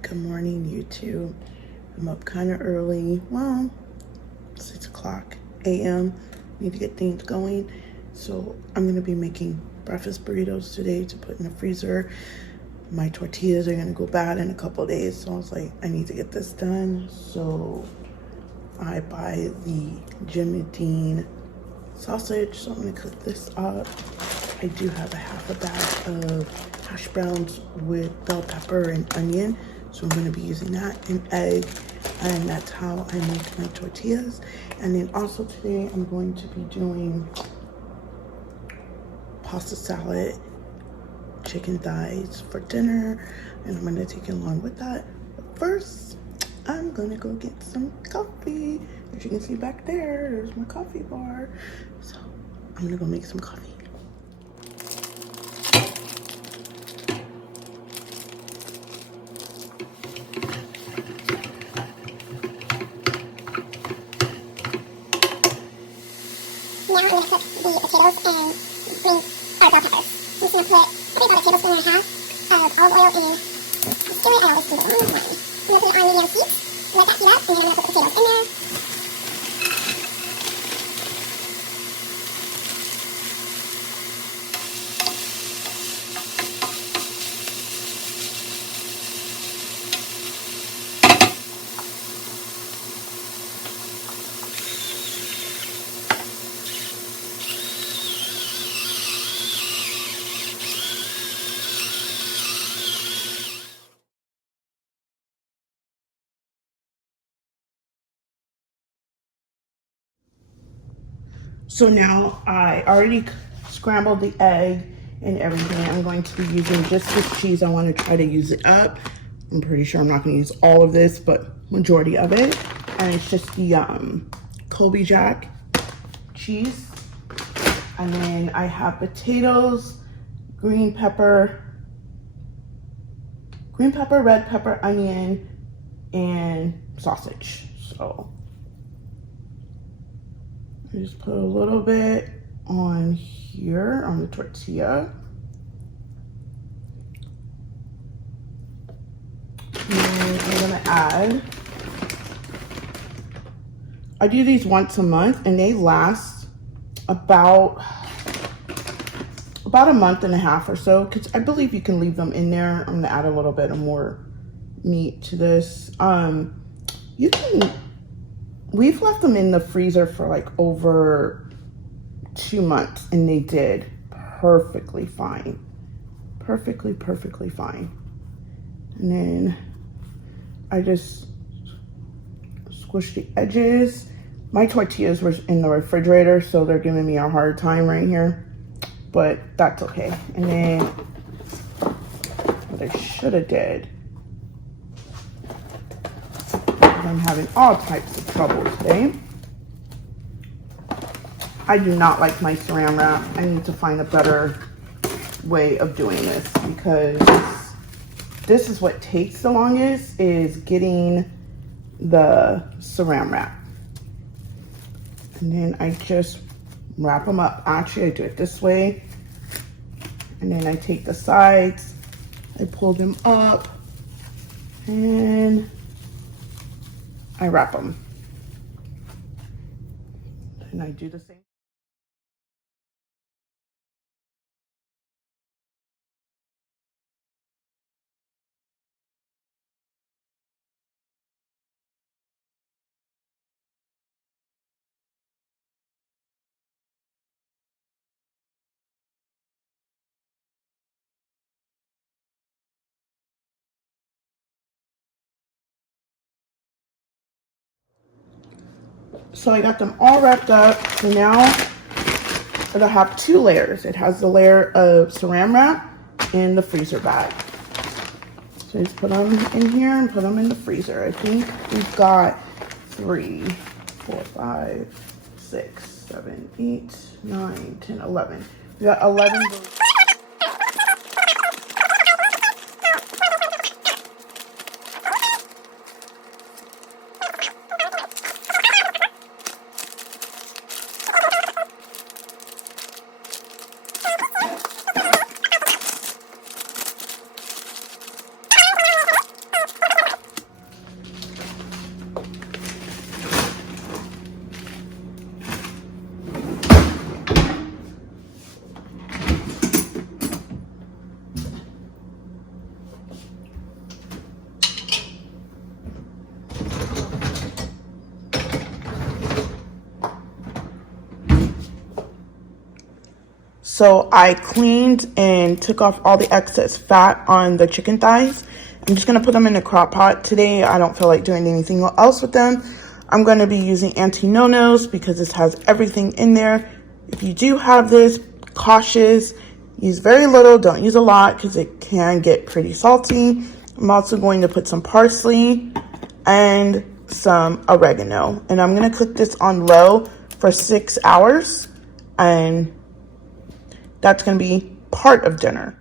Good morning, YouTube. I'm up kind of early. Well, 6 o'clock a.m. Need to get things going. So I'm going to be making breakfast burritos today to put in the freezer. My tortillas are going to go bad in a couple of days. So I was like, I need to get this done. So I buy the Jimmy Dean sausage. So I'm going to cook this up. I do have a half a bag of hash browns with bell pepper and onion. So I'm going to be using that, and egg, and that's how I make my tortillas. And then also today I'm going to be doing pasta salad, chicken thighs for dinner, and I'm going to take it along with that. But first, I'm going to go get some coffee. As you can see back there, there's my coffee bar. So I'm going to go make some coffee. Now I'm going to cook the potatoes and bell peppers. I'm just going to put probably about a tablespoon and a half of olive oil in. Usually I always do it on one. I'm going to put it on medium heat, let that heat up, and then I'm going to put the potatoes in there. So now I already scrambled the egg and everything. I'm going to be using just this cheese. I want to try to use it up. I'm pretty sure I'm not going to use all of this, but majority of it. And it's just the Colby Jack cheese. And then I have potatoes, green pepper, red pepper, onion, and sausage. So I just put a little bit on here on the tortilla. And I'm gonna add, I do these once a month and they last about a month and a half or so, because I believe you can leave them in there. I'm gonna add a little bit of more meat to this. We've left them in the freezer for like over 2 months and they did perfectly fine. Perfectly fine. And then I just squish the edges. My tortillas were in the refrigerator, so they're giving me a hard time right here, but that's okay. And then what I should have did, I'm having all types of trouble today. I do not like my saran wrap. I need to find a better way of doing this, because this is what takes the longest, is getting the saran wrap. And then I just wrap them up. Actually, I do it this way. And then I take the sides, I pull them up, and I wrap them. And I do the same. So I got them all wrapped up. So now it'll have 2 layers. It has the layer of saran wrap and the freezer bag. So just put them in here and put them in the freezer. I think we've got 3, 4, 5, 6, 7, 8, 9, 10, 11. We got 11. So I cleaned and took off all the excess fat on the chicken thighs. I'm just gonna put them in a crock pot today. I don't feel like doing anything else with them. I'm gonna be using Auntie Nono's because this has everything in there. If you do have this, cautious, use very little, don't use a lot because it can get pretty salty. I'm also going to put some parsley and some oregano. And I'm gonna cook this on low for 6 hours. And that's gonna be part of dinner.